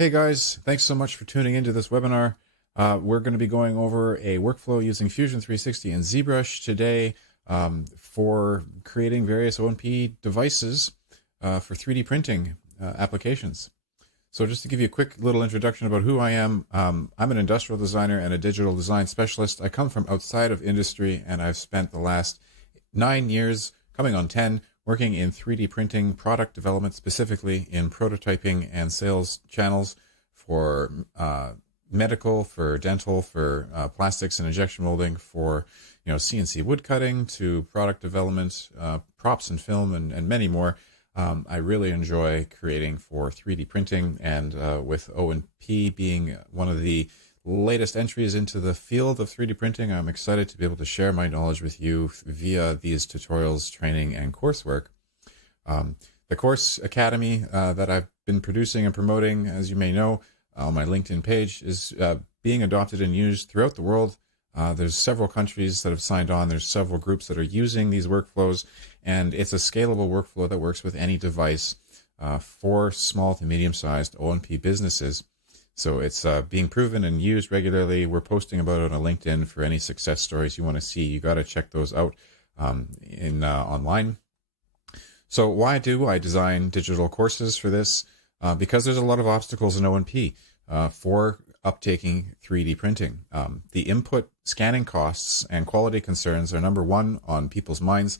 Hey guys, thanks so much for tuning into this webinar. We're going to be going over a workflow using Fusion 360 and Zbrush today for creating various O+P devices for 3D printing applications. So just to give you a quick little introduction about who I am, I'm an industrial designer and a digital design specialist. I come from outside of industry, and I've spent the last 9 years, coming on 10, working in 3D printing product development, specifically in prototyping and sales channels for medical, for dental, for plastics and injection molding, for CNC wood cutting, to product development, props and film, and many more. I really enjoy creating for 3D printing, and with O+P being one of the latest entries into the field of 3D printing, I'm excited to be able to share my knowledge with you via these tutorials, training, and coursework. The course academy that I've been producing and promoting, as you may know, on my LinkedIn page, is being adopted and used throughout the world. There's several countries that have signed on. There's several groups that are using these workflows, and it's a scalable workflow that works with any device for small to medium-sized O+P businesses. So it's being proven and used regularly. We're posting about it on LinkedIn for any success stories you want to see. You got to check those out online. So why do I design digital courses for this? Because there's a lot of obstacles in O+P for uptaking 3D printing. The input scanning costs and quality concerns are number one on people's minds.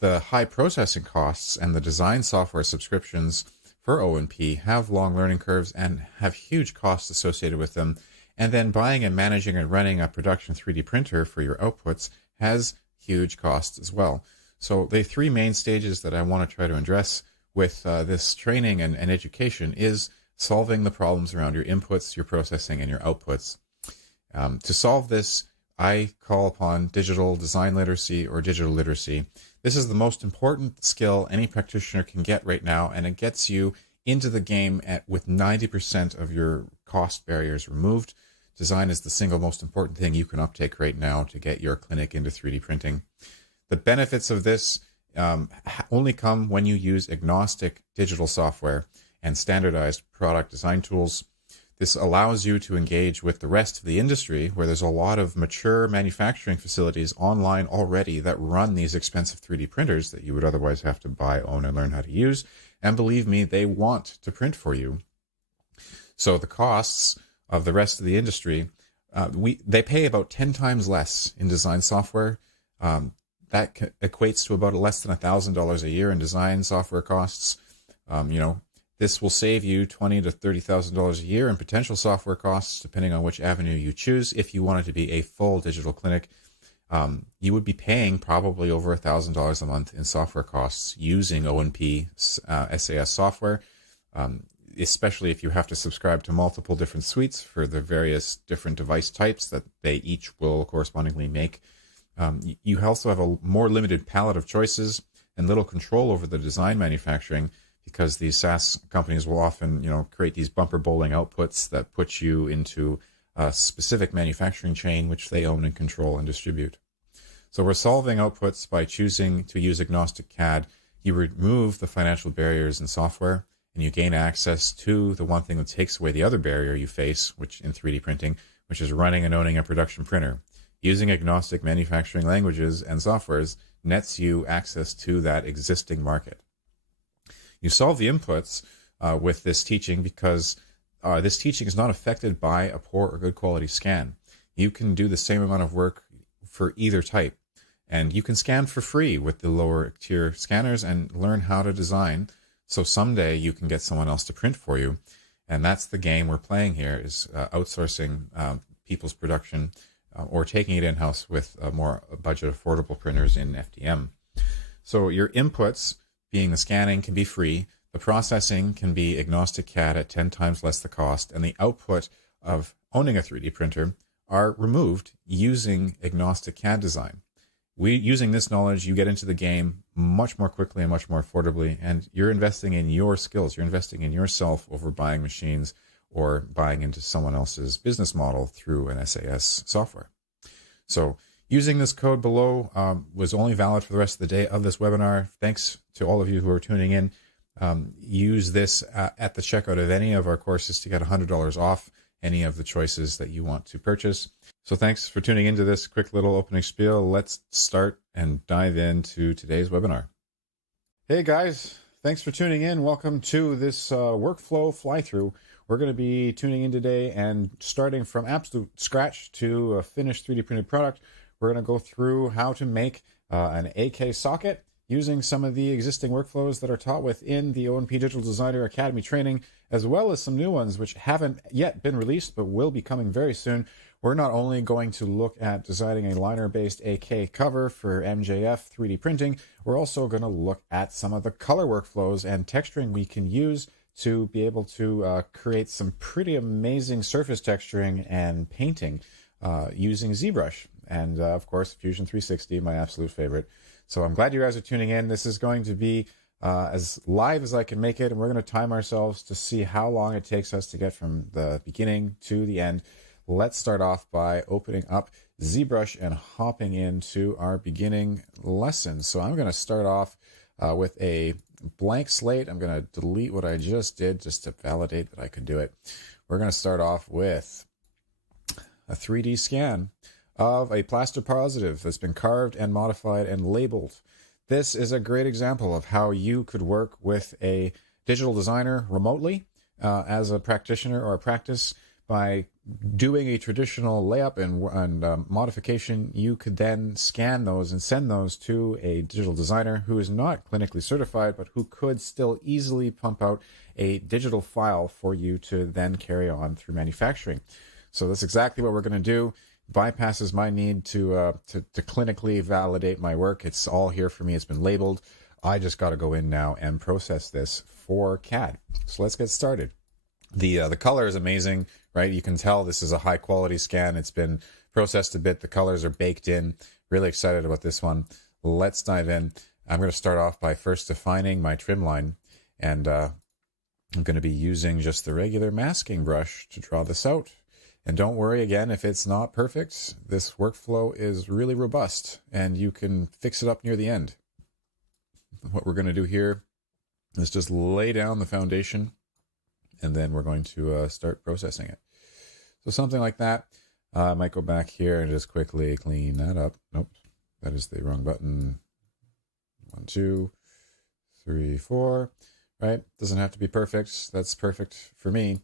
The high processing costs and the design software subscriptions for O+P have long learning curves and have huge costs associated with them. And then buying and managing and running a production 3D printer for your outputs has huge costs as well. So the three main stages that I want to try to address with this training and education is solving the problems around your inputs, your processing, and your outputs. To solve this, I call upon digital design literacy or digital literacy. This is the most important skill any practitioner can get right now, and it gets you into the game with 90% of your cost barriers removed. Design is the single most important thing you can uptake right now to get your clinic into 3D printing. The benefits of this only come when you use agnostic digital software and standardized product design tools. This allows you to engage with the rest of the industry, where there's a lot of mature manufacturing facilities online already that run these expensive 3D printers that you would otherwise have to buy, own, and learn how to use. And believe me, they want to print for you. So the costs of the rest of the industry, they pay about 10 times less in design software. That equates to about less than $1,000 a year in design software costs. This will save you $20,000 to $30,000 a year in potential software costs, depending on which avenue you choose. If you wanted to be a full digital clinic, you would be paying probably over $1,000 a month in software costs using O+P SAS software, especially if you have to subscribe to multiple different suites for the various different device types that they each will correspondingly make. You also have a more limited palette of choices and little control over the design manufacturing, because these SaaS companies will often, create these bumper bowling outputs that put you into a specific manufacturing chain, which they own and control and distribute. So we're solving outputs by choosing to use agnostic CAD. You remove the financial barriers in software, and you gain access to the one thing that takes away the other barrier you face, which in 3D printing, which is running and owning a production printer. Using agnostic manufacturing languages and softwares nets you access to that existing market. You solve the inputs with this teaching because this teaching is not affected by a poor or good quality scan. You can do the same amount of work for either type, and you can scan for free with the lower tier scanners and learn how to design. So someday you can get someone else to print for you, and that's the game we're playing here, is outsourcing people's production or taking it in-house with more budget affordable printers in FDM. So your inputs, being the scanning, can be free. The processing can be agnostic CAD at 10 times less the cost, and the output of owning a 3D printer are removed using agnostic CAD design. Using this knowledge, you get into the game much more quickly and much more affordably, and you're investing in your skills. You're investing in yourself over buying machines or buying into someone else's business model through an SAS software. So using this code below was only valid for the rest of the day of this webinar. Thanks to all of you who are tuning in. use this at the checkout of any of our courses to get $100 off any of the choices that you want to purchase. So thanks for tuning into this quick little opening spiel. Let's start and dive into today's webinar. Hey guys, thanks for tuning in. Welcome to this workflow fly-through. We're going to be tuning in today and starting from absolute scratch to a finished 3D printed product. We're going to go through how to make an AK socket using some of the existing workflows that are taught within the O+P Digital Designer Academy training, as well as some new ones which haven't yet been released but will be coming very soon. We're not only going to look at designing a liner-based AK cover for MJF 3D printing, we're also going to look at some of the color workflows and texturing we can use to be able to create some pretty amazing surface texturing and painting using Zbrush. And of course, Fusion 360, my absolute favorite. So I'm glad you guys are tuning in. This is going to be as live as I can make it, and we're going to time ourselves to see how long it takes us to get from the beginning to the end. Let's start off by opening up Zbrush and hopping into our beginning lesson. So I'm going to start off with a blank slate. I'm going to delete what I just did just to validate that I could do it. We're going to start off with a 3D scan of a plaster positive that's been carved and modified and labeled. This is a great example of how you could work with a digital designer remotely as a practitioner or a practice. By doing a traditional layup and modification, you could then scan those and send those to a digital designer who is not clinically certified, but who could still easily pump out a digital file for you to then carry on through manufacturing. So that's exactly what we're going to do. Bypasses my need to clinically validate my work. It's all here for me. It's been labeled. I just got to go in now and process this for CAD. So let's get started. The color is amazing, right? You can tell this is a high quality scan. It's been processed a bit. The colors are baked in. Really excited about this one. Let's dive in. I'm going to start off by first defining my trim line, and I'm going to be using just the regular masking brush to draw this out. And don't worry, again, if it's not perfect, this workflow is really robust and you can fix it up near the end. What we're going to do here is just lay down the foundation, and then we're going to start processing it. So something like that. I might go back here and just quickly clean that up. Nope, that is the wrong button. 1, 2, 3, 4. Right? Doesn't have to be perfect. That's perfect for me.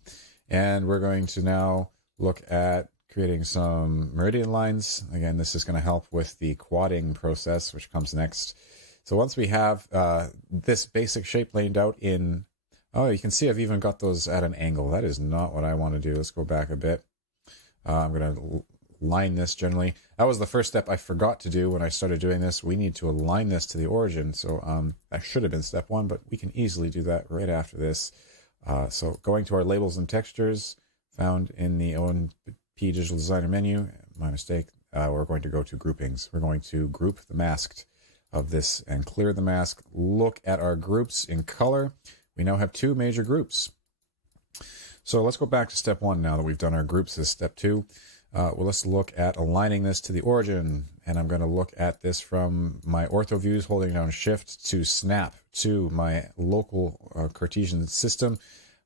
And we're going to now look at creating some meridian lines. Again, this is going to help with the quadding process, which comes next. So once we have this basic shape laid out in, oh, you can see I've even got those at an angle. That is not what I want to do. Let's go back a bit. I'm going to line this generally. That was the first step I forgot to do when I started doing this. We need to align this to the origin. So that should have been step 1, but we can easily do that right after this. So going to our labels and textures, found in the O+P Digital Designer menu, my mistake, we're going to go to groupings. We're going to group the masked of this and clear the mask. Look at our groups in color. We now have 2 major groups. So let's go back to step 1 now that we've done our groups as step 2. Well, let's look at aligning this to the origin. And I'm going to look at this from my ortho views, holding down shift to snap to my local Cartesian system.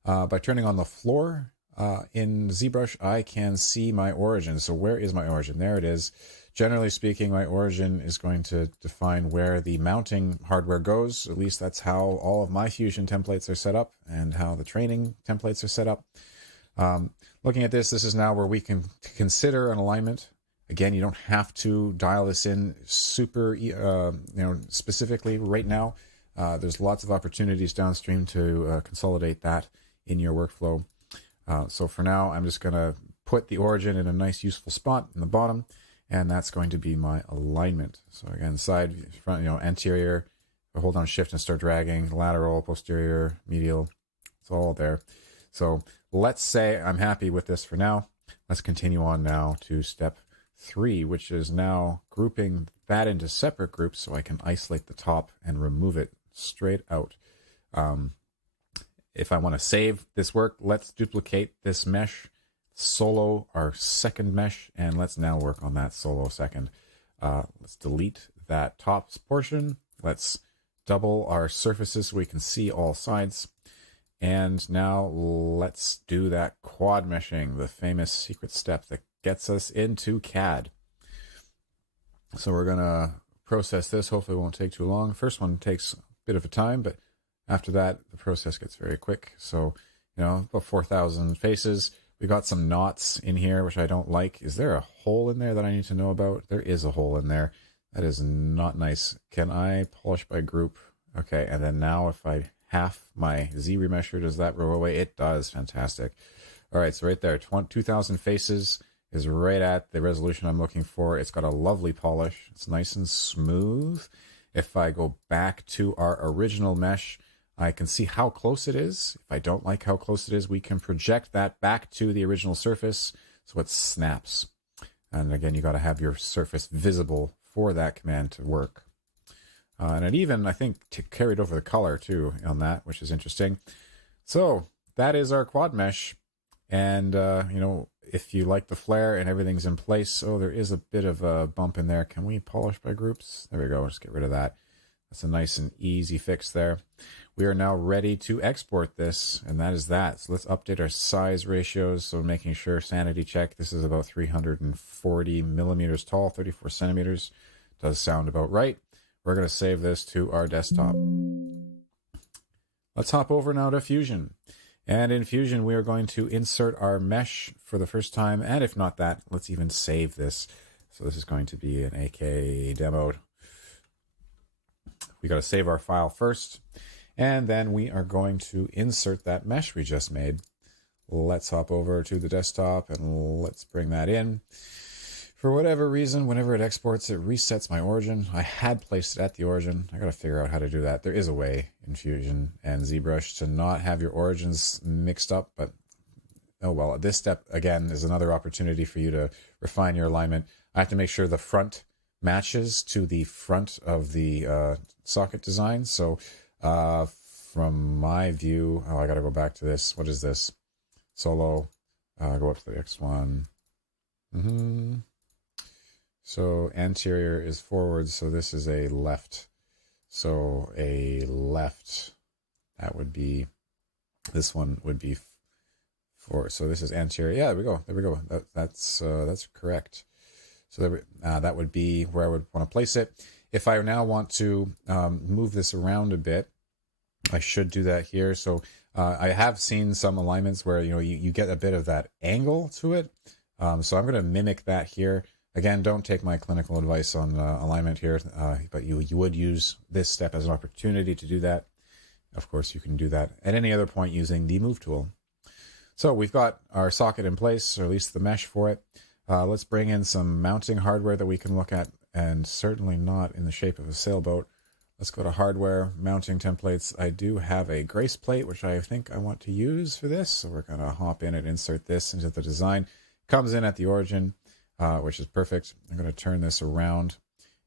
By turning on the floor, in Zbrush, I can see my origin. So where is my origin? There it is. Generally speaking, my origin is going to define where the mounting hardware goes. At least that's how all of my Fusion templates are set up and how the training templates are set up. Looking at this, this is now where we can consider an alignment. Again, you don't have to dial this in super specifically right now. There's lots of opportunities downstream to consolidate that in your workflow. So for now, I'm just going to put the origin in a nice, useful spot in the bottom, and that's going to be my alignment. So again, side, front, anterior, hold down shift and start dragging, lateral, posterior, medial, it's all there. So let's say I'm happy with this for now. Let's continue on now to step 3, which is now grouping that into separate groups so I can isolate the top and remove it straight out. If I want to save this work, let's duplicate this mesh, solo our second mesh, and let's now work on that solo second. Let's delete that top portion. Let's double our surfaces so we can see all sides. And now let's do that quad meshing, the famous secret step that gets us into CAD. So we're going to process this. Hopefully it won't take too long. First one takes a bit of a time, but after that, the process gets very quick. So, about 4,000 faces. We got some knots in here, which I don't like. Is there a hole in there that I need to know about? There is a hole in there. That is not nice. Can I polish by group? Okay, and then now if I half my Z remesher, does that roll away? It does. Fantastic. All right, so right there, 2,000 faces is right at the resolution I'm looking for. It's got a lovely polish. It's nice and smooth. If I go back to our original mesh, I can see how close it is. If I don't like how close it is, we can project that back to the original surface so it snaps. And again, you got to have your surface visible for that command to work. And it even, I think, carried over the color too on that, which is interesting. So that is our quad mesh. And, if you like the flare and everything's in place, there is a bit of a bump in there. Can we polish by groups? There we go. Just get rid of that. That's a nice and easy fix there. We are now ready to export this, and that is that. So let's update our size ratios. So making sure, sanity check, this is about 340 millimeters tall, 34 centimeters. Does sound about right. We're going to save this to our desktop. Let's hop over now to Fusion. And in Fusion, we are going to insert our mesh for the first time. And if not that, let's even save this. So this is going to be an AK demo. We got to save our file first. And then we are going to insert that mesh we just made. Let's hop over to the desktop and let's bring that in. For whatever reason, whenever it exports, it resets my origin. I had placed it at the origin. I got to figure out how to do that. There is a way in Fusion and Zbrush to not have your origins mixed up, but oh well. This step, again, is another opportunity for you to refine your alignment. I have to make sure the front matches to the front of the socket design. So from my view, I got to go back to this. What is this? Solo. Go up to the next one. So anterior is forward, so this is a left. So a left, that would be, this one would be forward. So this is anterior. Yeah, there we go. That's correct. So that would be where I would want to place it. If I now want to move this around a bit, I should do that here. So I have seen some alignments where you get a bit of that angle to it. So I'm going to mimic that here. Again, don't take my clinical advice on alignment here, but you would use this step as an opportunity to do that. Of course, you can do that at any other point using the Move tool. So we've got our socket in place, or at least the mesh for it. Let's bring in some mounting hardware that we can look at, and certainly not in the shape of a sailboat. Let's go to hardware, mounting templates. I do have a grace plate, which I think I want to use for this. So we're going to hop in and insert this into the design. Comes in at the origin. Which is perfect. I'm going to turn this around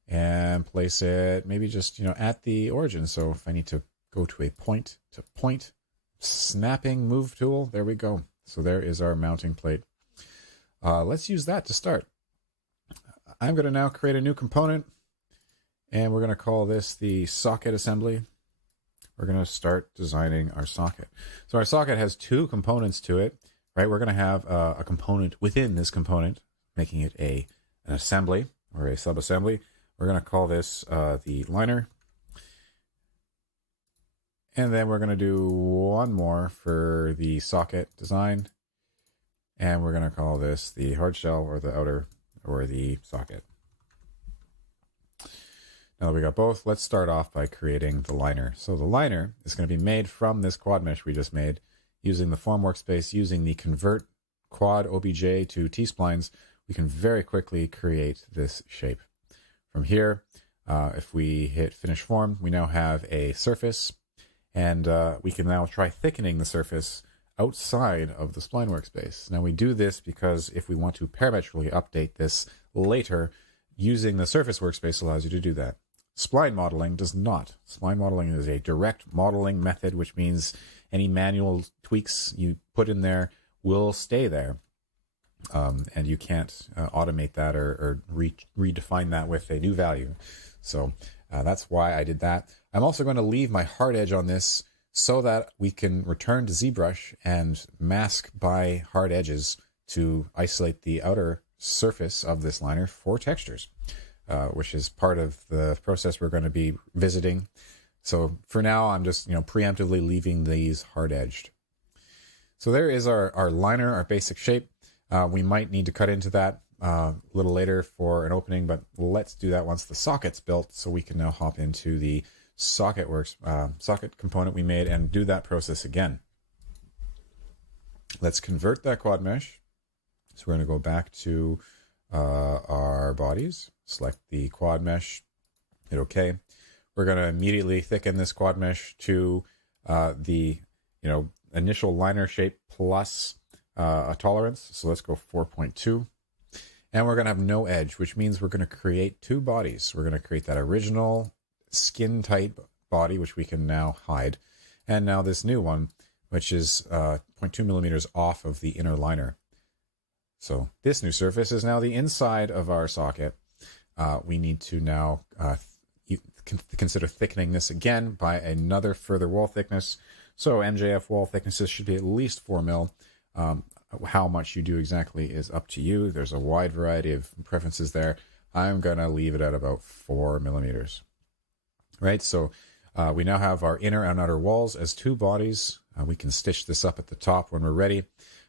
and place it maybe just, at the origin. So if I need to go to a point to point, snapping move tool, there we go. So there is our mounting plate. Let's use that to start. I'm going to now create a new component, and we're going to call this the socket assembly. We're going to start designing our socket. So our socket has two components to it, right? We're going to have a component within this component, making it an assembly or a sub-assembly. We're going to call this the liner. And then we're going to do one more for the socket design. And we're going to call this the hard shell or the outer or the socket. Now that we got both, let's start off by creating the liner. So the liner is going to be made from this quad mesh we just made using the form workspace, using the convert quad OBJ to T-splines. We can very quickly create this shape. From here, if we hit finish form, we now have a surface, and we can now try thickening the surface outside of the spline workspace. Now we do this because if we want to parametrically update this later, using the surface workspace allows you to do that. Spline modeling does not. Spline modeling is a direct modeling method, which means any manual tweaks you put in there will stay there. And you can't automate that or redefine that with a new value. So That's why I did that. I'm also going to leave my hard edge on this so that we can return to ZBrush and mask by hard edges to isolate the outer surface of this liner for textures, which is part of the process we're going to be visiting. So for now, I'm just preemptively leaving these hard edged. So there is our liner, our basic shape. We might need to cut into that a little later for an opening, but let's do that once the socket's built, so we can now hop into the socket component we made and do that process again. Let's convert that quad mesh. So we're going to go back to our bodies, select the quad mesh, hit OK. We're going to immediately thicken this quad mesh to the initial liner shape plus a tolerance. So let's go 4.2. And we're going to have no edge, which means we're going to create two bodies. We're going to create that original skin tight body, which we can now hide. And now this new one, which is 0.2 millimeters off of the inner liner. So this new surface is now the inside of our socket. We need to now consider thickening this again by another further wall thickness. So MJF wall thicknesses should be at least 4 mil. How much you do exactly is up to you. There's a wide variety of preferences there. I'm going to leave it at about 4 millimeters. Right, so we now have our inner and outer walls as two bodies. We can stitch this up at the top when we're ready.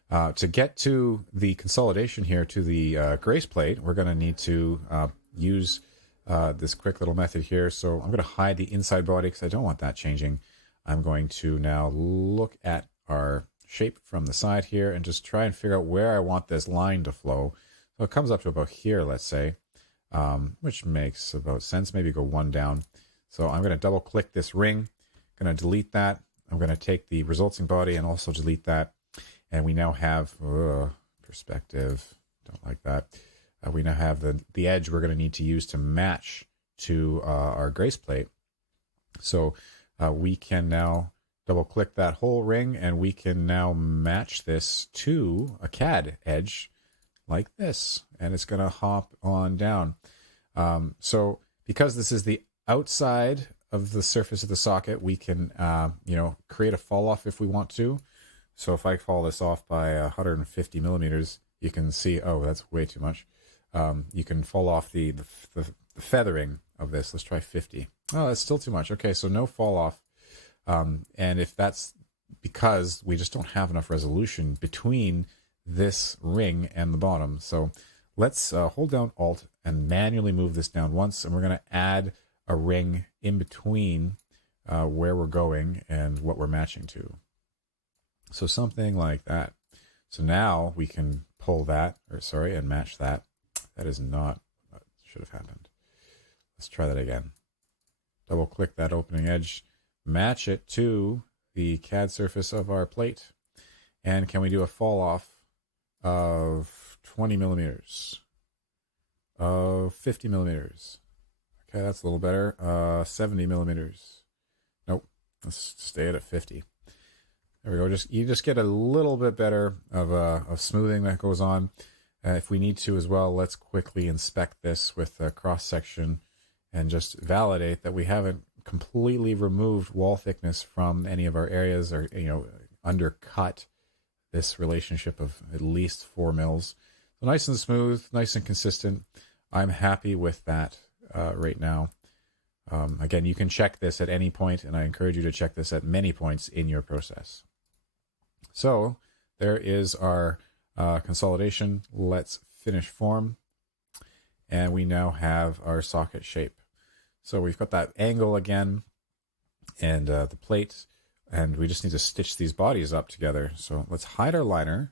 To get to the consolidation here to the grace plate, we're going to need to use this quick little method here. So I'm going to hide the inside body because I don't want that changing. I'm going to now look at our shape from the side here and just try and figure out where I want this line to flow. So it comes up to about here, let's say, which makes about sense. Maybe go one down. So I'm going to double click this ring. I'm going to delete that. I'm going to take the resulting body and also delete that. And we now have perspective. Don't like that. We now have the edge we're going to need to use to match to our grace plate. So we can now double click that whole ring and we can now match this to a CAD edge like this. And it's going to hop on down. So because this is the outside of the surface of the socket, we can create a fall off if we want to. So if I fall this off by 150 millimeters, you can see, oh, that's way too much. You can fall off the feathering of this. Let's try 50. Oh, that's still too much. Okay, so no fall off. And if that's because we just don't have enough resolution between this ring and the bottom. So let's hold down Alt and manually move this down once. And we're going to add a ring in between where we're going and what we're matching to. So something like that. So now we can pull that, and match that. That is not what should have happened. Let's try that again. Double click that opening edge, match it to the CAD surface of our plate. And can we do a fall off of 20 millimeters? Of 50 millimeters. Okay, that's a little better. 70 millimeters. Nope. Let's stay at 50. There we go. You just get a little bit better of smoothing that goes on. If we need to as well, let's quickly inspect this with a cross section and just validate that we haven't completely removed wall thickness from any of our areas, or undercut this relationship of at least 4 mils. So nice and smooth, nice and consistent. I'm happy with that right now. Again, you can check this at any point, and I encourage you to check this at many points in your process. So there is our consolidation. Let's finish form. And we now have our socket shape. So we've got that angle again and the plate, and we just need to stitch these bodies up together. So let's hide our liner.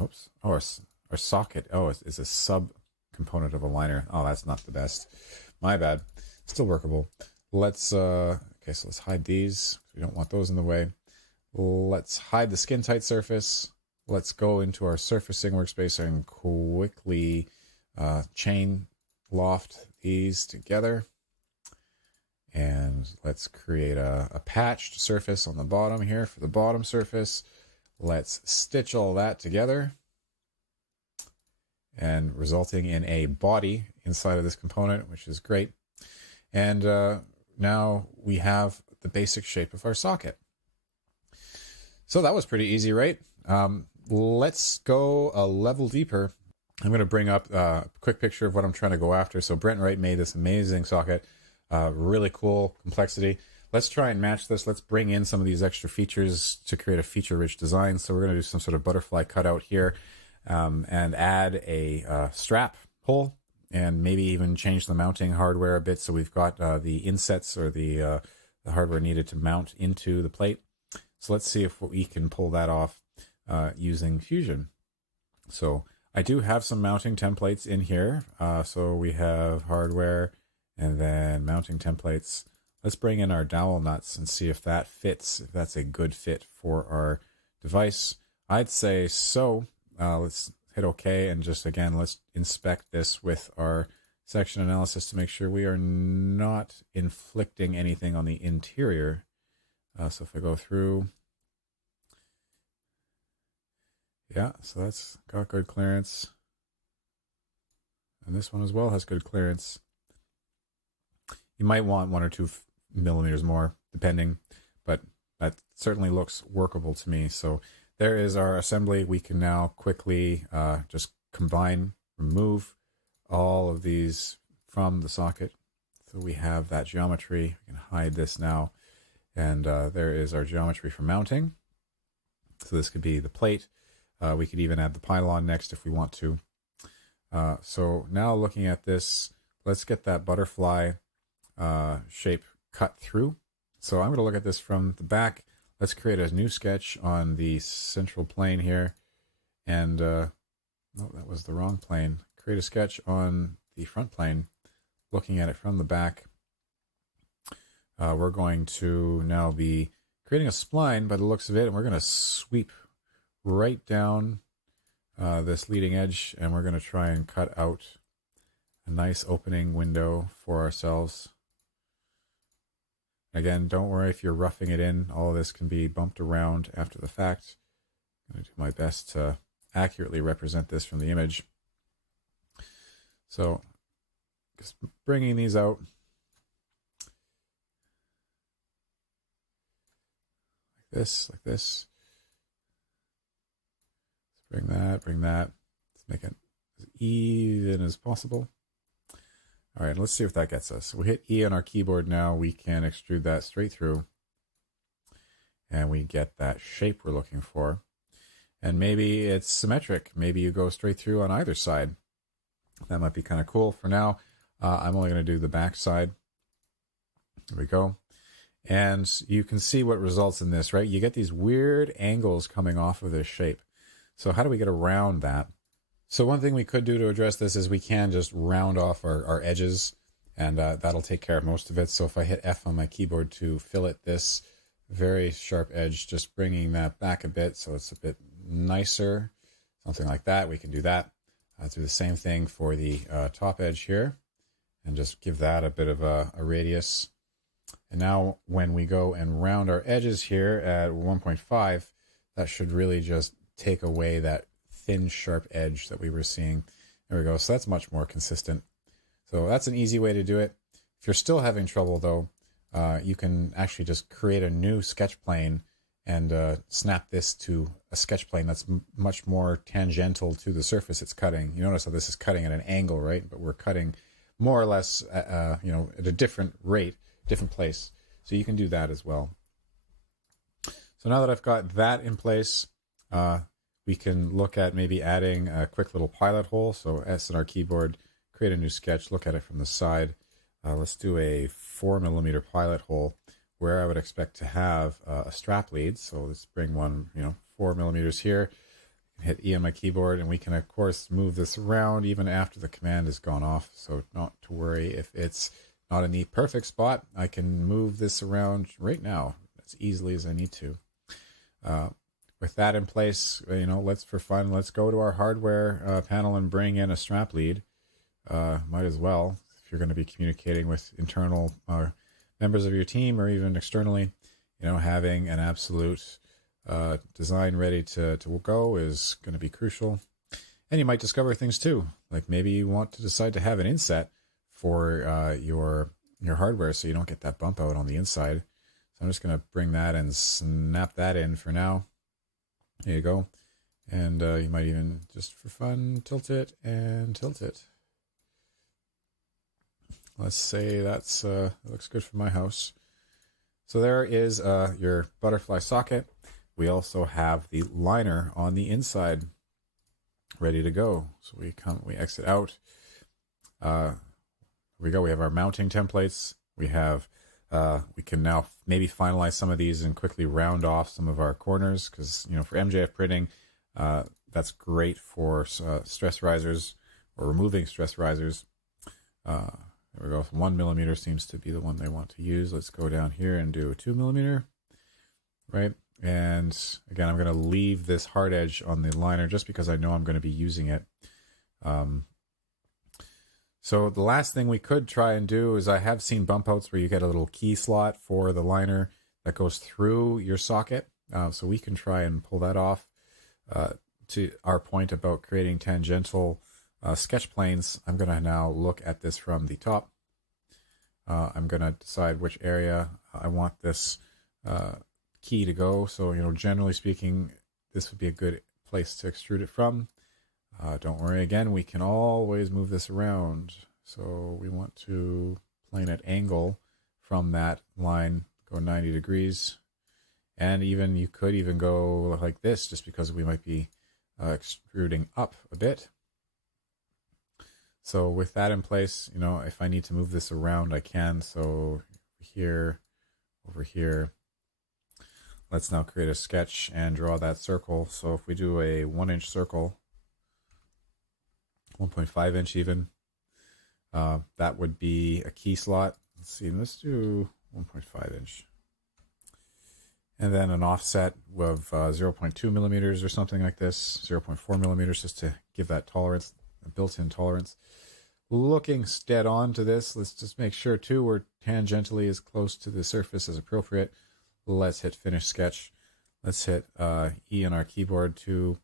Oops. Oh, our socket. Oh, it's a sub component of a liner. Oh, that's not the best. My bad. Still workable. Let's okay, so let's hide these. We don't want those in the way. Let's hide the skin tight surface. Let's go into our surfacing workspace and quickly chain loft these together. And let's create a patched surface on the bottom here for the bottom surface. Let's stitch all that together, and resulting in a body inside of this component, which is great. And now we have the basic shape of our socket. So that was pretty easy, right? Let's go a level deeper. I'm going to bring up a quick picture of what I'm trying to go after. So Brent Wright made this amazing socket, really cool complexity. Let's try and match this. Let's bring in some of these extra features to create a feature-rich design. So we're going to do some sort of butterfly cutout here and add a strap hole and maybe even change the mounting hardware a bit. So we've got the insets or the hardware needed to mount into the plate. So let's see if we can pull that off using Fusion. So I do have some mounting templates in here. So we have hardware and then mounting templates. Let's bring in our dowel nuts and see if that fits, if that's a good fit for our device. I'd say so. Let's hit OK and just again, let's inspect this with our section analysis to make sure we are not inflicting anything on the interior. So if I go through, yeah, so that's got good clearance. And this one as well has good clearance. You might want 1 or 2 millimeters more, depending, but that certainly looks workable to me. So there is our assembly. We can now quickly just combine, remove all of these from the socket. So we have that geometry. We can hide this now. And there is our geometry for mounting. So this could be the plate. We could even add the pylon next if we want to. So now looking at this, let's get that butterfly shape cut through. So I'm going to look at this from the back. Let's create a new sketch on the central plane here. And, no, that was the wrong plane. Create a sketch on the front plane, looking at it from the back. We're going to now be creating a spline by the looks of it, and we're going to sweep right down this leading edge, and we're going to try and cut out a nice opening window for ourselves. Again, don't worry if you're roughing it in. All of this can be bumped around after the fact. I'm going to do my best to accurately represent this from the image. So just bringing these out. Like this. Let's bring that. Let's make it as even as possible. All right, let's see if that gets us. We hit E on our keyboard now. We can extrude that straight through. And we get that shape we're looking for. And maybe it's symmetric. Maybe you go straight through on either side. That might be kind of cool. For now, I'm only going to do the back side. There we go. And you can see what results in this, right? You get these weird angles coming off of this shape. So how do we get around that? So one thing we could do to address this is we can just round off our edges, and that'll take care of most of it. So if I hit F on my keyboard to fillet this very sharp edge, just bringing that back a bit so it's a bit nicer, something like that, we can do that. Do the same thing for the top edge here, and just give that a bit of a radius. And now when we go and round our edges here at 1.5, that should really just take away that thin, sharp edge that we were seeing. There we go. So that's much more consistent. So that's an easy way to do it. If you're still having trouble, though, you can actually just create a new sketch plane and snap this to a sketch plane that's much more tangential to the surface it's cutting. You notice how this is cutting at an angle, right? But we're cutting more or less, at a different rate, different place. So you can do that as well. So now that I've got that in place, we can look at maybe adding a quick little pilot hole. So S on our keyboard, create a new sketch, look at it from the side. Let's do a 4mm pilot hole where I would expect to have a strap lead. So let's bring one, 4mm here. Hit E on my keyboard, and we can, of course, move this around even after the command has gone off. So not to worry if it's not in the perfect spot. I can move this around right now as easily as I need to. With that in place, let's go to our hardware panel and bring in a strap lead. Might as well, if you're going to be communicating with internal members of your team or even externally, having an absolute design ready to go is going to be crucial. And you might discover things too, like maybe you want to decide to have an inset for your your hardware so you don't get that bump out on the inside. So I'm just going to bring that and snap that in for now. There you go. And you might even, just for fun, tilt it and tilt it. Let's say that's looks good for my house. So there is your butterfly socket. We also have the liner on the inside ready to go. So we exit out. Here we go. We have our mounting templates. We have we can now maybe finalize some of these and quickly round off some of our corners, because for MJF printing, that's great for stress risers or removing stress risers. There we go. 1 millimeter seems to be the one they want to use. Let's go down here and do a 2 millimeter, right? And again, I'm going to leave this hard edge on the liner just because I know I'm going to be using it. So the last thing we could try and do is, I have seen bump outs where you get a little key slot for the liner that goes through your socket. So we can try and pull that off. To our point about creating tangential sketch planes, I'm going to now look at this from the top. I'm going to decide which area I want this key to go. So, generally speaking, this would be a good place to extrude it from. Don't worry, again, we can always move this around. So we want to plane at angle from that line, go 90 degrees. And even you could even go like this, just because we might be extruding up a bit. So with that in place, if I need to move this around, I can. So here, over here, let's now create a sketch and draw that circle. So if we do a 1-inch circle, 1.5 inch even, that would be a key slot. Let's see, let's do 1.5 inch. And then an offset of 0.2 millimeters or something like this, 0.4 millimeters, just to give that tolerance, a built-in tolerance. Looking dead on to this, let's just make sure too we're tangentially as close to the surface as appropriate. Let's hit Finish Sketch. Let's hit E on our keyboard to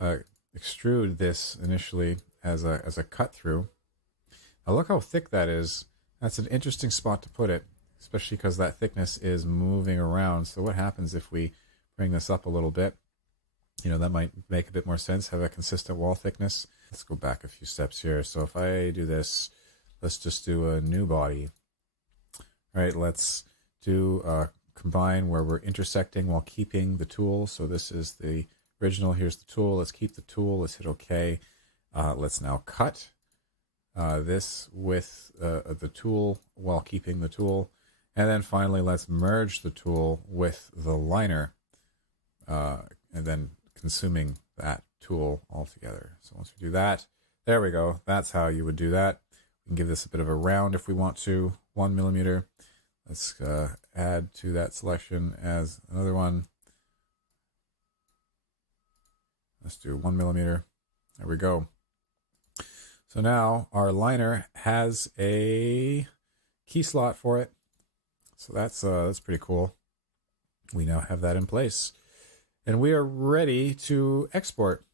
extrude this initially as a cut through. Now look how thick that is. That's an interesting spot to put it, especially because that thickness is moving around. So what happens if we bring this up a little bit? That might make a bit more sense, have a consistent wall thickness. Let's go back a few steps here. So if I do this, let's just do a new body. All right, let's do combine where we're intersecting while keeping the tool. So this is the original. Here's the tool. Let's keep the tool. Let's hit OK. Let's now cut this with the tool while keeping the tool. And then finally, let's merge the tool with the liner, and then consuming that tool altogether. So once we do that, there we go. That's how you would do that. We can give this a bit of a round if we want to, 1 millimeter. Let's add to that selection as another one. Let's do 1 millimeter. There we go. So now our liner has a key slot for it. So that's pretty cool. We now have that in place. And we are ready to export.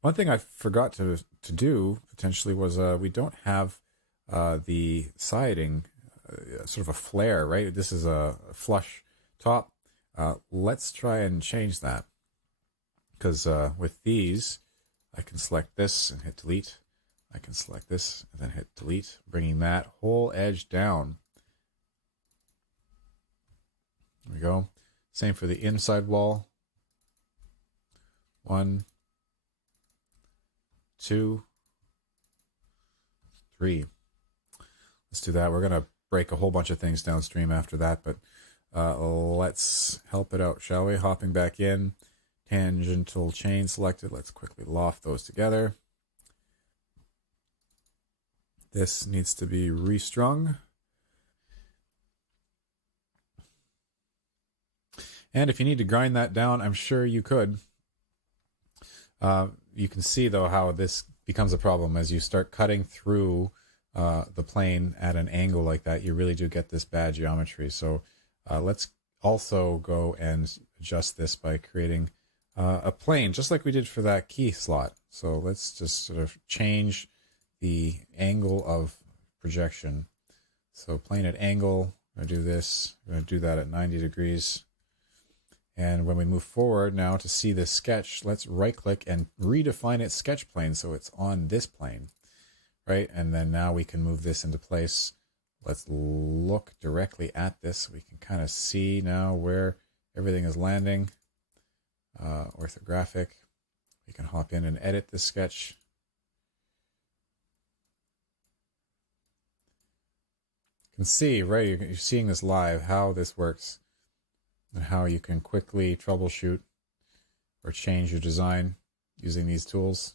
One thing I forgot to do potentially was we don't have the siding, sort of a flare, right? This is a flush top. Let's try and change that. Because with these, I can select this and hit delete. I can select this and then hit delete, bringing that whole edge down. There we go. Same for the inside wall. 1, 2, 3. Let's do that. We're going to break a whole bunch of things downstream after that, but let's help it out, shall we? Hopping back in, tangential chain selected. Let's quickly loft those together. This needs to be restrung. And if you need to grind that down, I'm sure you could. You can see, though, how this becomes a problem as you start cutting through the plane at an angle like that. You really do get this bad geometry. So let's also go and adjust this by creating a plane, just like we did for that key slot. So let's just sort of change the angle of projection. So plane at angle, I'm going to do this. I'm going to do that at 90 degrees. And when we move forward now to see this sketch, let's right click and redefine its sketch plane so it's on this plane, right? And then now we can move this into place. Let's look directly at this. We can kind of see now where everything is landing. Orthographic. We can hop in and edit this sketch. You can see, right, you're seeing this live, how this works and how you can quickly troubleshoot or change your design using these tools.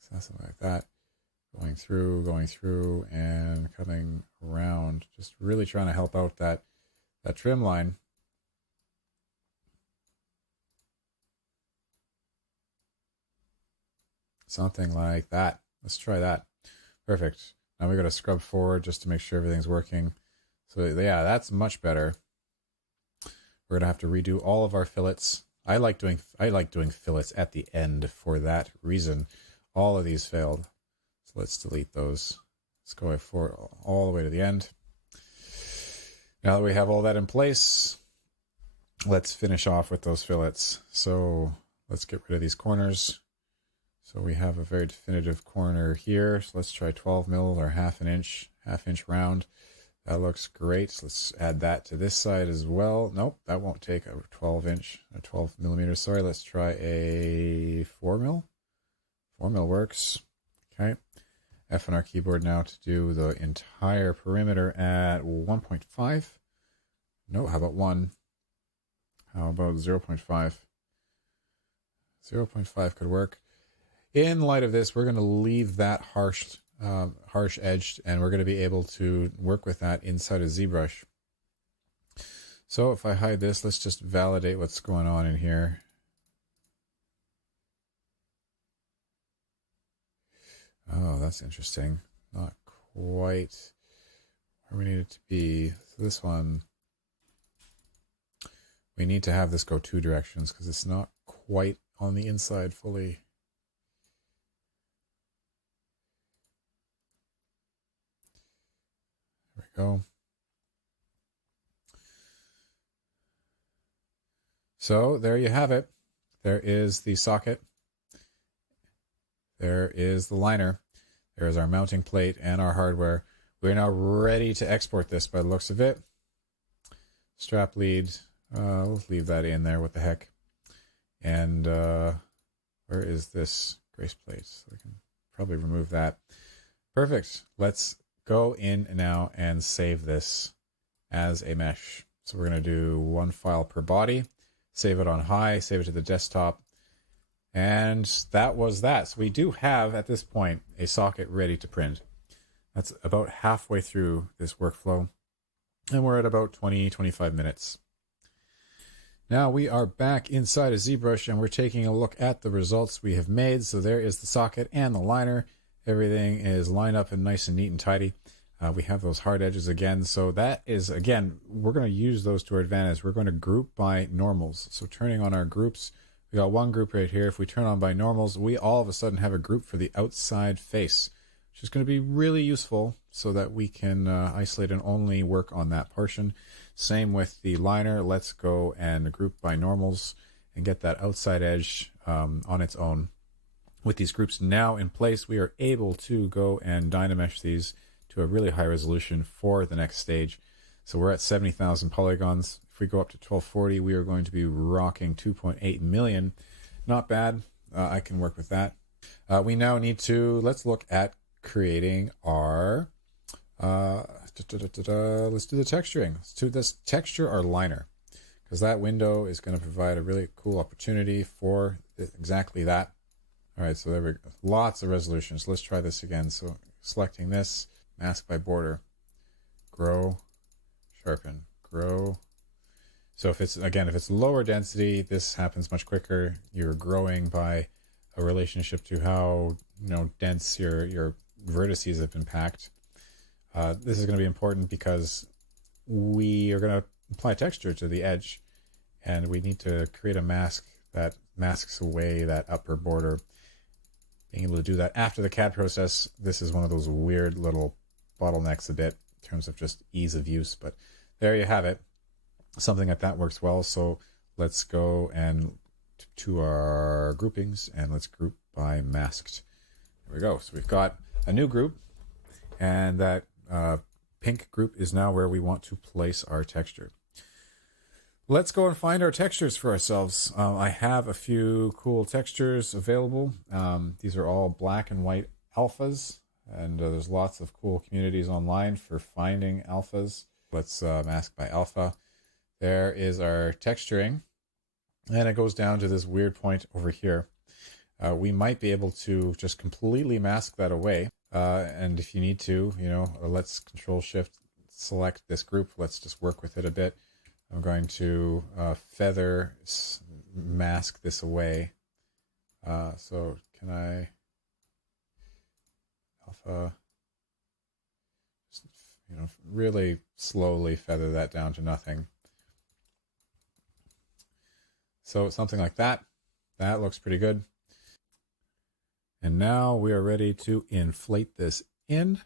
So something like that. Going through, and coming around. Just really trying to help out that trim line. Something like that. Let's try that. Perfect. Now we got to scrub forward just to make sure everything's working. So yeah, that's much better. We're gonna have to redo all of our fillets. I like doing fillets at the end for that reason. All of these failed. So let's delete those. Let's go forward all the way to the end. Now that we have all that in place, let's finish off with those fillets. So let's get rid of these corners. So we have a very definitive corner here. So let's try 12 mil or half inch round. That looks great. So let's add that to this side as well. Nope, that won't take a 12 millimeters. Sorry, let's try a 4 mil. 4 mil works. Okay. F on our keyboard now to do the entire perimeter at 1.5. No, how about 1? How about 0.5? 0.5 could work. In light of this, we're going to leave that harsh edged, and we're going to be able to work with that inside of Zbrush. So if I hide this, let's just validate what's going on in here. Oh, that's interesting. Not quite where we need it to be. So this one, we need to have this go 2 directions because it's not quite on the inside fully. There we go. So there you have it. There is the socket. There is the liner. There is our mounting plate and our hardware. We're now ready to export this by the looks of it. Strap lead. We'll leave that in there. What the heck? And where is this grace plate? So we can probably remove that. Perfect. Let's go in now and save this as a mesh. So we're going to do 1 file per body. Save it on high. Save it to the desktop. And that was that. So we do have, at this point, a socket ready to print. That's about halfway through this workflow. And we're at about 20-25 minutes. Now we are back inside of Zbrush and we're taking a look at the results we have made. So there is the socket and the liner. Everything is lined up and nice and neat and tidy. We have those hard edges again. So that is, again, we're going to use those to our advantage. We're going to group by normals. So turning on our groups, we got one group right here. If we turn on by normals, we all of a sudden have a group for the outside face, which is going to be really useful so that we can isolate and only work on that portion. Same with the liner. Let's go and group by normals and get that outside edge on its own. With these groups now in place, we are able to go and dynamesh these to a really high resolution for the next stage. So we're at 70,000 polygons. If we go up to 1240, we are going to be rocking 2.8 million. Not bad. I can work with that. We now need to, let's look at creating our, let's do the texturing. Let's do this texture our liner, because that window is going to provide a really cool opportunity for exactly that. All right, so there we go. Lots of resolutions. Let's try this again. So selecting this, mask by border, grow, sharpen, grow. So if it's, again, if it's lower density, this happens much quicker. You're growing by a relationship to how, dense your vertices have been packed. This is going to be important because we are going to apply texture to the edge, and we need to create a mask that masks away that upper border. Being able to do that after the CAD process, this is one of those weird little bottlenecks a bit in terms of just ease of use. But there you have it. Something like that works well. So let's go and to our groupings and let's group by masked. There we go. So we've got a new group, and that pink group is now where we want to place our texture. Let's go and find our textures for ourselves. I have a few cool textures available. These are all black and white alphas, and there's lots of cool communities online for finding alphas. Let's mask by alpha. There is our texturing, and it goes down to this weird point over here. We might be able to just completely mask that away. And if you need to, let's Control Shift select this group. Let's just work with it a bit. I'm going to feather mask this away. So can I alpha, just, really slowly feather that down to nothing. So something like that. That looks pretty good. And now we are ready to inflate this in.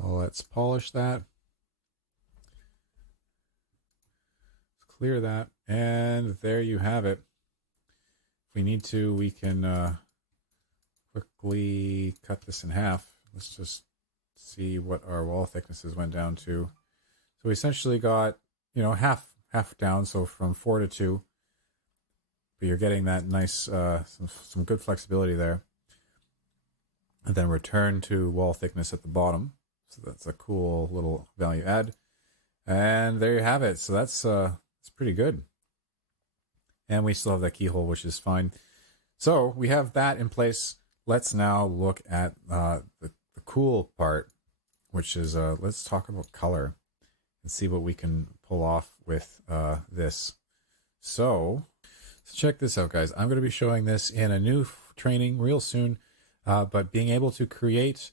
Let's polish that. Let's clear that. And there you have it. If we need to, we can quickly cut this in half. Let's just see what our wall thicknesses went down to. So we essentially got, half down, so from 4 to 2. But you're getting that nice, some good flexibility there. And then return to wall thickness at the bottom. So that's a cool little value add. And there you have it. So that's pretty good. And we still have that keyhole, which is fine. So we have that in place. Let's now look at the cool part, which is let's talk about color and see what we can pull off with this. So check this out, guys. I'm going to be showing this in a new training real soon, but being able to create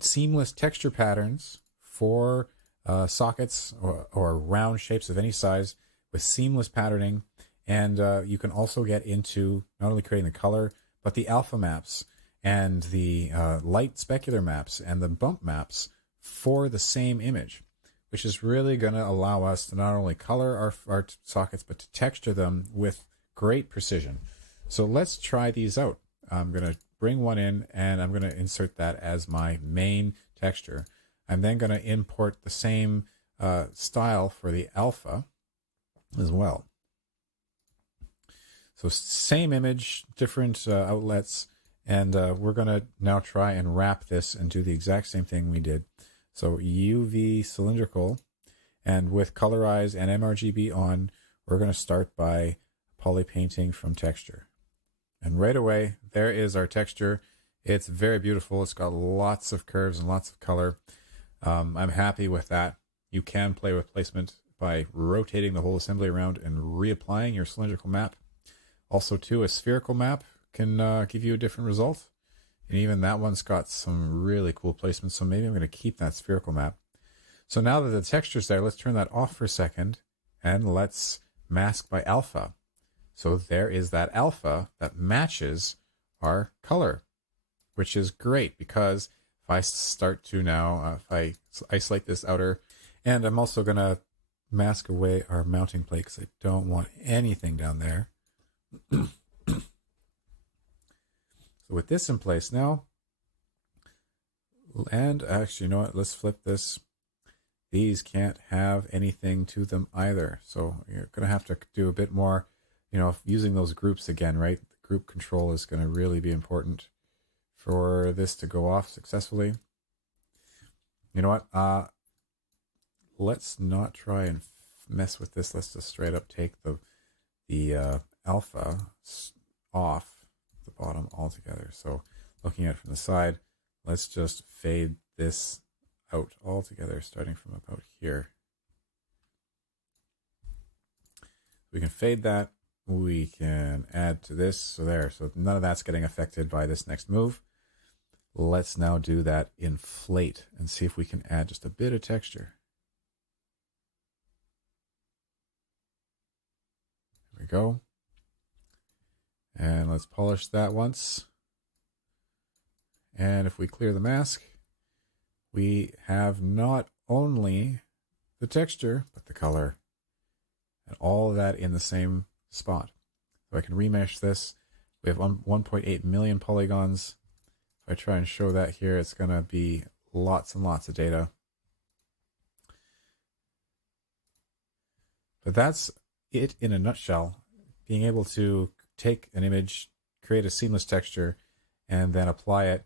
seamless texture patterns for sockets or round shapes of any size with seamless patterning. And you can also get into not only creating the color, but the alpha maps and the light specular maps and the bump maps for the same image, which is really going to allow us to not only color our sockets, but to texture them with great precision. So let's try these out. I'm going to bring one in, and I'm going to insert that as my main texture. I'm then going to import the same style for the alpha as well. So same image, different outlets, and we're going to now try and wrap this and do the exact same thing we did. So UV cylindrical, and with colorize and mRGB on, we're going to start by poly painting from texture. And right away, there is our texture. It's very beautiful. It's got lots of curves and lots of color. I'm happy with that. You can play with placement by rotating the whole assembly around and reapplying your cylindrical map. Also, too, a spherical map can give you a different result. And even that one's got some really cool placements. So maybe I'm going to keep that spherical map. So now that the texture's there, let's turn that off for a second and let's mask by alpha. So there is that alpha that matches our color, which is great because if I start to now, if I isolate this outer, and I'm also going to mask away our mounting plate because I don't want anything down there. So with this in place now, and actually, you know what, let's flip this. These can't have anything to them either. So you're going to have to do a bit more, using those groups again, right? The group control is going to really be important for this to go off successfully. You know what? Let's not try and mess with this. Let's just straight up take the alpha off the bottom altogether. So looking at it from the side, let's just fade this out altogether, starting from about here. We can fade that. We can add to this. So there. So none of that's getting affected by this next move. Let's now do that inflate and see if we can add just a bit of texture. go. And let's polish that once. And if we clear the mask, we have not only the texture, but the color. And all of that in the same spot. So I can remesh this. We have 1.8 million polygons. If I try and show that here, it's going to be lots and lots of data. But that's it in a nutshell. Being able to take an image, create a seamless texture, and then apply it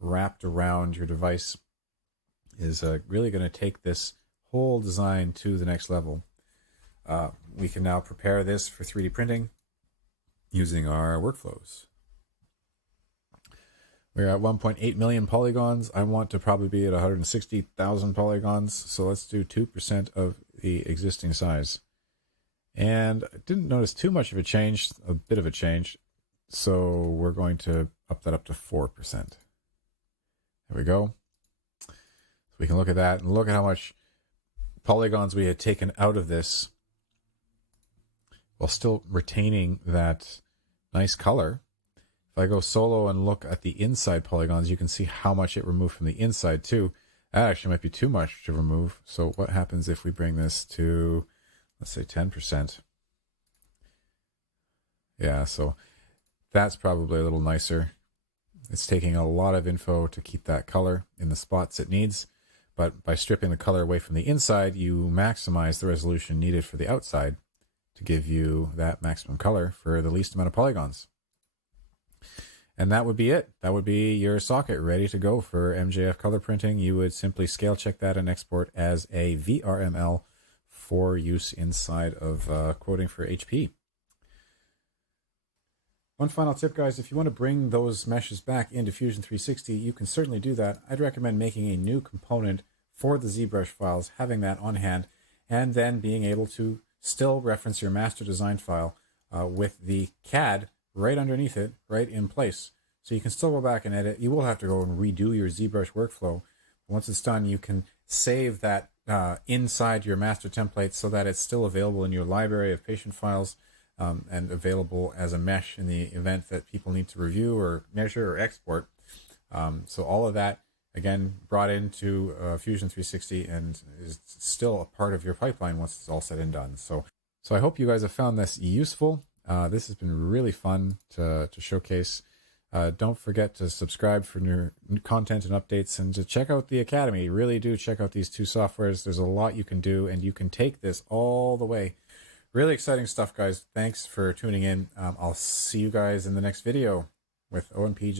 wrapped around your device is really going to take this whole design to the next level. We can now prepare this for 3D printing using our workflows. We're at 1.8 million polygons. I want to probably be at 160,000 polygons. So let's do 2% of the existing size. And I didn't notice too much of a change, a bit of a change. So we're going to up that up to 4%. There we go. So we can look at that and look at how much polygons we had taken out of this while still retaining that nice color. If I go solo and look at the inside polygons, you can see how much it removed from the inside too. That actually might be too much to remove. So what happens if we bring this to, let's say 10%? Yeah, so that's probably a little nicer. It's taking a lot of info to keep that color in the spots it needs. But by stripping the color away from the inside, you maximize the resolution needed for the outside to give you that maximum color for the least amount of polygons. And that would be it. That would be your socket ready to go for MJF color printing. You would simply scale check that and export as a VRML for use inside of quoting for HP. One final tip, guys, if you want to bring those meshes back into Fusion 360, you can certainly do that. I'd recommend making a new component for the ZBrush files, having that on hand, and then being able to still reference your master design file with the CAD right underneath it, right in place. So you can still go back and edit. You will have to go and redo your ZBrush workflow. Once it's done, you can save that inside your master template so that it's still available in your library of patient files and available as a mesh in the event that people need to review or measure or export. So all of that, again, brought into Fusion 360 and is still a part of your pipeline once it's all said and done. So I hope you guys have found this useful. This has been really fun to showcase. Don't forget to subscribe for new content and updates, and to check out the Academy. Really do check out these two softwares. There's a lot you can do, and you can take this all the way. Really exciting stuff, guys. Thanks for tuning in. I'll see you guys in the next video with O+P